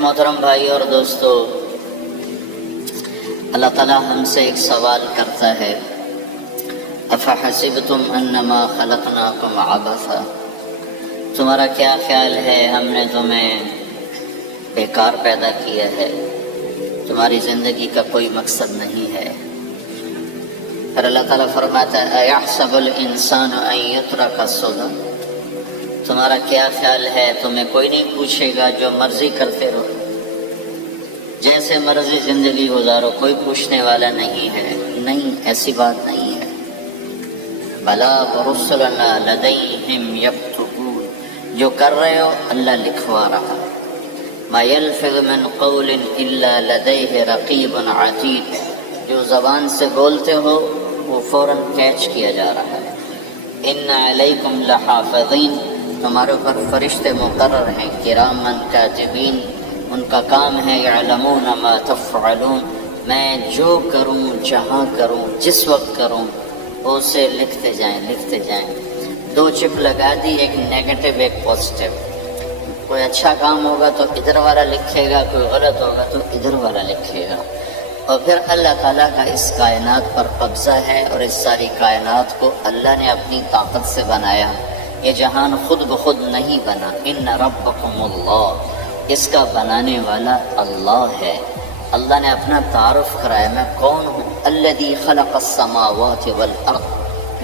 محترم بھائی اور دوستو، اللہ تعالیٰ ہم سے ایک سوال کرتا ہے، افحسبتم انما خلقناکم عبثا، تمہارا کیا خیال ہے ہم نے تمہیں بیکار پیدا کیا ہے، تمہاری زندگی کا کوئی مقصد نہیں ہے؟ پھر اللہ تعالیٰ فرماتا ہے ایحسب الانسان ان یترک سدی، تمہارا کیا خیال ہے تمہیں کوئی نہیں پوچھے گا، جو مرضی کرتے رہو، جیسے مرضی زندگی گزارو، کوئی پوچھنے والا نہیں ہے؟ نہیں، ایسی بات نہیں ہے۔ بلا ورسلنا لدیہم یکتبون، جو کر رہے ہو اللہ لکھوا رہا ہے۔ ما یلفظ من قول الا لدیہ رقیب عتید، جو زبان سے بولتے ہو وہ فوراً کیچ کیا جا رہا ہے۔ ان علیکم لحافظین، تمہارے اوپر فرشتے مقرر ہیں، کرامن کاتبین، ان کا کام ہے یعلمون ما تفعلون، میں جو کروں، جہاں کروں، جس وقت کروں، اسے لکھتے جائیں۔ دو چپ لگا دی، ایک نیگیٹو ایک پازیٹیو۔ کوئی اچھا کام ہوگا تو ادھر والا لکھے گا، کوئی غلط ہوگا تو ادھر والا لکھے گا۔ اور پھر اللہ تعالیٰ کا اس کائنات پر قبضہ ہے، اور اس ساری کائنات کو اللہ نے اپنی طاقت سے بنایا، یہ جہان خود بخود نہیں بنا۔ ان ربکم اللہ، اس کا بنانے والا اللہ ہے۔ اللہ نے اپنا تعارف کرایا، میں کون ہوں؟ الذی خلق السماوات والارض،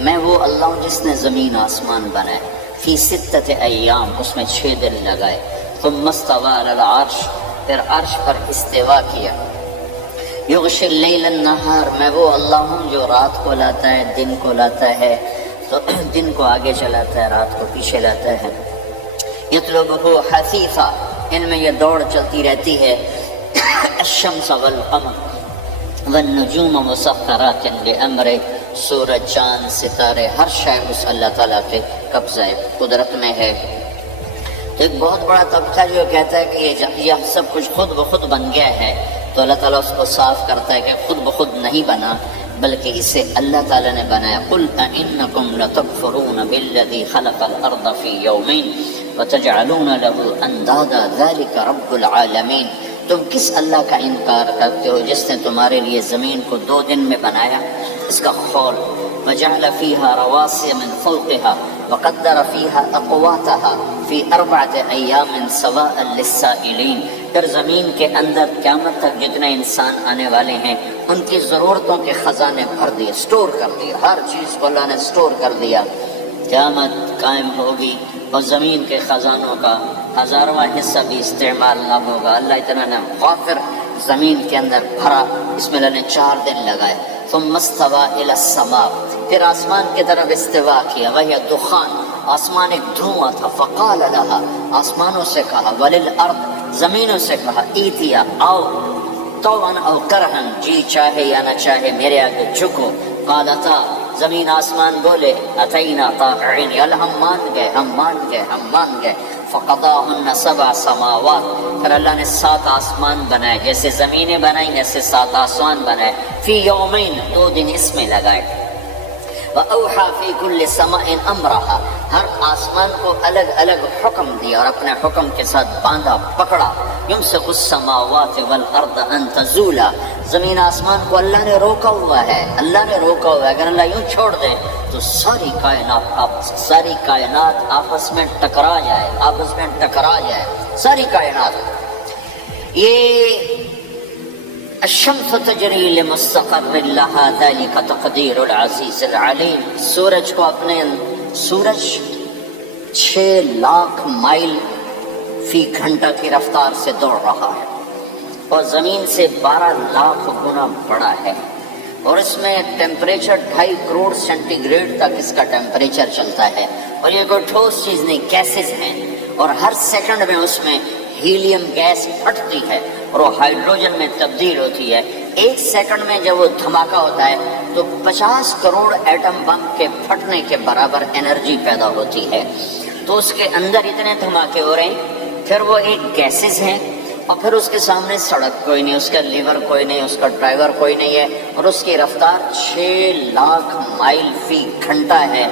میں وہ اللہ ہوں جس نے زمین آسمان بنائے، فی ستۃ ایام، اس میں 6 دن لگائے، ثم استوی علی العرش، پھر عرش پر استوا کیا، یغشی اللیل النہار، میں وہ اللہ ہوں جو رات کو لاتا ہے، دن کو لاتا ہے، تو دن کو آگے چلاتا ہے، رات کو پیچھے لاتا ہے، یطلبہ حثیثا، ان میں یہ دوڑ چلتی رہتی ہے، الشمس والقمر والنجوم مسخرات بامرہ، سورج، چاند، ستارے، ہر شے اس اللہ تعالیٰ کے قبضہ قدرت میں ہے۔ تو ایک بہت بڑا طبقہ جو کہتا ہے کہ یہ سب کچھ خود بخود بن گیا ہے، تو اللہ تعالیٰ اس کو صاف کرتا ہے کہ خود بخود نہیں بنا، بلکہ اسے اللہ تعالیٰ نے بنایا۔ قل أئنکم لتکفرون بالذی خلق الارض فی یومین وتجعلون له اندادا ذلک رب العالمین، تم کس اللہ کا انکار کرتے ہو جس نے تمہارے لیے زمین کو 2 دن میں بنایا، اس کا خول، وجعل فیہا رواسی من فوقها وقدر فیہا اقواتها فی 4 ایام سواء للسائلین، پھر زمین کے اندر قیامت تک جتنے انسان آنے والے ہیں ان کی ضرورتوں کے خزانے بھر دیے، سٹور کر دیا، ہر چیز کو اللہ نے سٹور کر دیا۔ قیامت قائم ہوگی اور زمین کے خزانوں کا 1000واں حصہ بھی استعمال نہ ہوگا۔ اللہ اتنا نے غافر زمین کے اندر بھرا، اس میں اللہ نے 4 دن لگائے۔ ثم استوى الى السماء، پھر آسمان کی طرف استوا کیا، وہی دخان، آسمان ایک دھواں تھا، فقال لها، آسمانوں سے کہا، وللارض، زمینوں سے کہا، ایتیا، آؤ، طوعا او کرہن، جی چاہے یا نہ چاہے میرے آگے جھکو، قالتا، زمین آسمان بولے، اتینا طاعین، یا ہم مان گئے، فقضاہن 7 سماوات، پھر اللہ نے 7 آسمان بنائے، جیسے زمینیں بنائیں ایسے 7 آسمان بنائے، فی یومین، 2 دن اس میں لگائے، وَأَوْحَى فِي كُلِّ سَمَاءٍ أَمْرَهَا، ہر آسمان کو الگ الگ حکم دیا اور اپنے حکم کے ساتھ باندھا، پکڑا، يُمْسِكُ السَّمَاوَاتِ وَالْأَرْضَ أَن تَزُولَا، زمین آسمان کو اللہ نے روکا ہوا ہے، اگر اللہ یوں چھوڑ دے تو ساری کائنات آپس میں ٹکرا جائے، ساری کائنات۔ یہ الشمس تجری لمستقر لها ذلك تقدیر العزیز العلیم، سورج 6 لاکھ مائل فی گھنٹہ کی رفتار سے دوڑ رہا ہے، اور زمین سے 12 لاکھ گنا بڑا ہے، اور اس میں ٹیمپریچر 2.5 کروڑ سینٹی گریڈ تک اس کا ٹیمپریچر چلتا ہے، اور یہ کوئی ٹھوس چیز نہیں، گیسز ہیں، اور ہر سیکنڈ میں اس میں ہیلیم گیس پھٹتی ہے اور وہ ہائیڈروجن میں تبدیل ہوتی ہے۔ 1 سیکنڈ میں جب وہ دھماکہ ہوتا ہے تو 50 کروڑ ایٹم بم کے پھٹنے کے برابر انرجی پیدا ہوتی ہے، تو اس کے اندر اتنے دھماکے ہو رہے ہیں، پھر وہ ایک گیسز ہیں، اور پھر اس کے سامنے سڑک کوئی نہیں، اس کا لیور کوئی نہیں، اس کا ڈرائیور کوئی نہیں ہے، اور اس کی رفتار 6 لاکھ مائل فی گھنٹہ ہے۔